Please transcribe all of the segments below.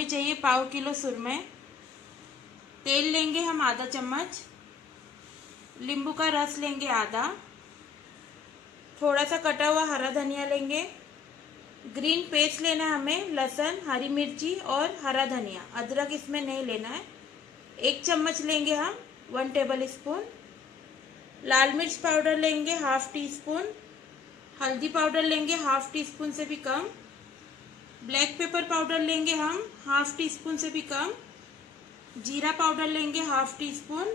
हमें चाहिए पाव किलो सुरमई। तेल लेंगे हम आधा चम्मच। नींबू का रस लेंगे आधा। थोड़ा सा कटा हुआ हरा धनिया लेंगे। ग्रीन पेस्ट लेना है हमें, लहसुन, हरी मिर्ची और हरा धनिया, अदरक इसमें नहीं लेना है। 1 चम्मच लेंगे हम, 1 टेबल स्पून। लाल मिर्च पाउडर लेंगे हाफ टी स्पून। हल्दी पाउडर लेंगे हाफ टी स्पून से भी कम। ब्लैक पेपर पाउडर लेंगे हम हाफ टी स्पून से भी कम। जीरा पाउडर लेंगे half tea spoon.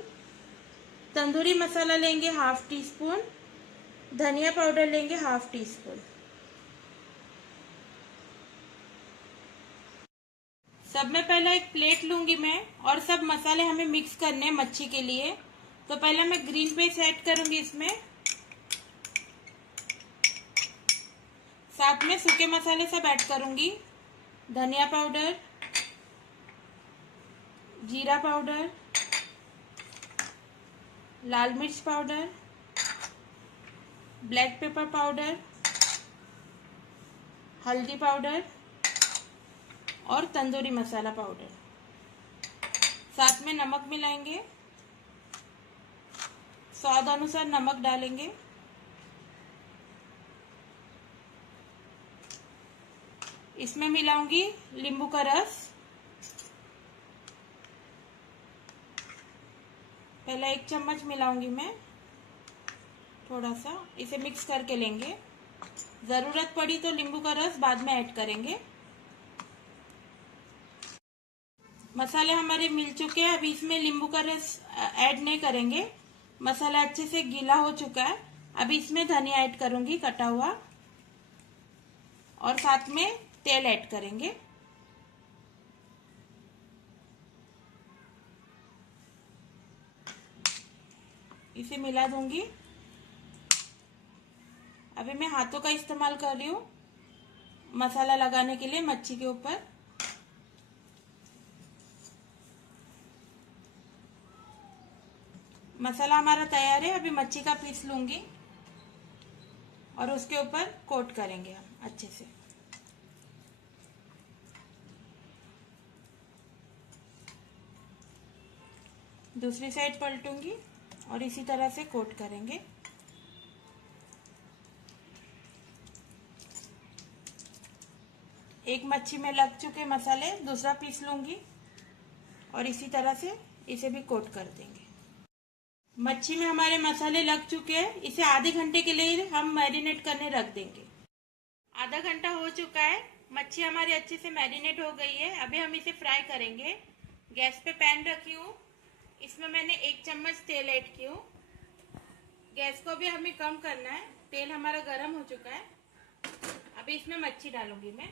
Tandoori masala लेंगे हाफ टी स्पून। धनिया पाउडर लेंगे हाफ टी स्पून। सब में पहले एक प्लेट लूंगी मैं और सब मसाले हमें मिक्स करने हैं मच्छी के लिए। तो पहले मैं ग्रीन पेस्ट ऐड करूंगी इसमें, साथ में सूखे मसाले सब ऐड करूंगी। धनिया पाउडर, जीरा पाउडर, लाल मिर्च पाउडर, ब्लैक पेपर पाउडर, हल्दी पाउडर और तंदूरी मसाला पाउडर। साथ में नमक मिलाएंगे, स्वाद अनुसार नमक डालेंगे। इसमें मिलाऊंगी नींबू का रस। पहले 1 चम्मच मिलाऊंगी मैं, थोड़ा सा इसे मिक्स करके लेंगे। जरूरत पड़ी तो नींबू का रस बाद में ऐड करेंगे। मसाले हमारे मिल चुके हैं, अभी इसमें नींबू का रस ऐड नहीं करेंगे। मसाला अच्छे से गीला हो चुका है। अभी इसमें धनिया ऐड करूंगी कटा हुआ और साथ में तेल ऐड करेंगे। इसे मिला दूंगी। अभी मैं हाथों का इस्तेमाल कर रही हूँ मसाला लगाने के लिए मच्छी के ऊपर। मसाला हमारा तैयार है। अभी मच्छी का पीस लूंगी और उसके ऊपर कोट करेंगे हम अच्छे से। दूसरी साइड पलटूंगी और इसी तरह से कोट करेंगे। एक मच्छी में लग चुके मसाले, दूसरा पीस लूंगी और इसी तरह से इसे भी कोट कर देंगे। मच्छी में हमारे मसाले लग चुके हैं। इसे आधे घंटे के लिए हम मैरिनेट करने रख देंगे। आधा घंटा हो चुका है, मच्छी हमारी अच्छे से मैरिनेट हो गई है। अभी हम इसे फ्राई करेंगे। गैस पे पैन रखी हूँ, इसमें मैंने 1 चम्मच तेल ऐड की हूँ। गैस को भी हमें कम करना है। तेल हमारा गर्म हो चुका है। अभी इसमें मच्छी डालूंगी मैं।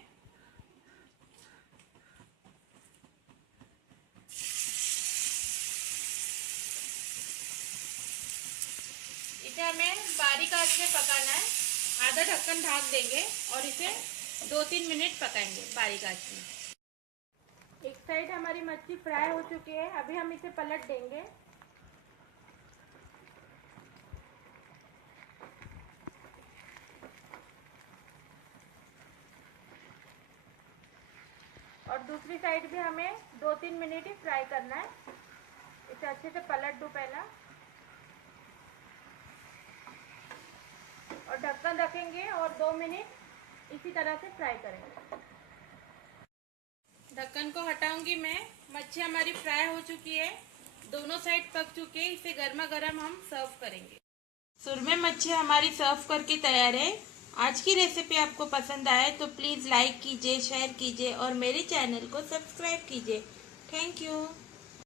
इसे हमें बारीक आंच में पकाना है। आधा ढक्कन ढक देंगे और इसे 2-3 मिनट पकाएंगे बारीक आंच में। एक साइड हमारी मच्छी फ्राई हो चुकी है। अभी हम इसे पलट देंगे। और दूसरी साइड भी हमें 2-3 मिनट ही फ्राई करना है। इसे अच्छे से पलट दो पहला और ढक्कन रखेंगे और 2 मिनट इसी तरह से फ्राई करेंगे। ढक्कन को हटाऊंगी मैं। मच्छी हमारी फ्राई हो चुकी है, दोनों साइड पक चुके हैं। इसे गर्मा गर्म हम सर्व करेंगे। सुरमई मच्छी हमारी सर्व करके तैयार है। आज की रेसिपी आपको पसंद आए तो प्लीज लाइक कीजिए, शेयर कीजिए और मेरे चैनल को सब्सक्राइब कीजिए। Thank you.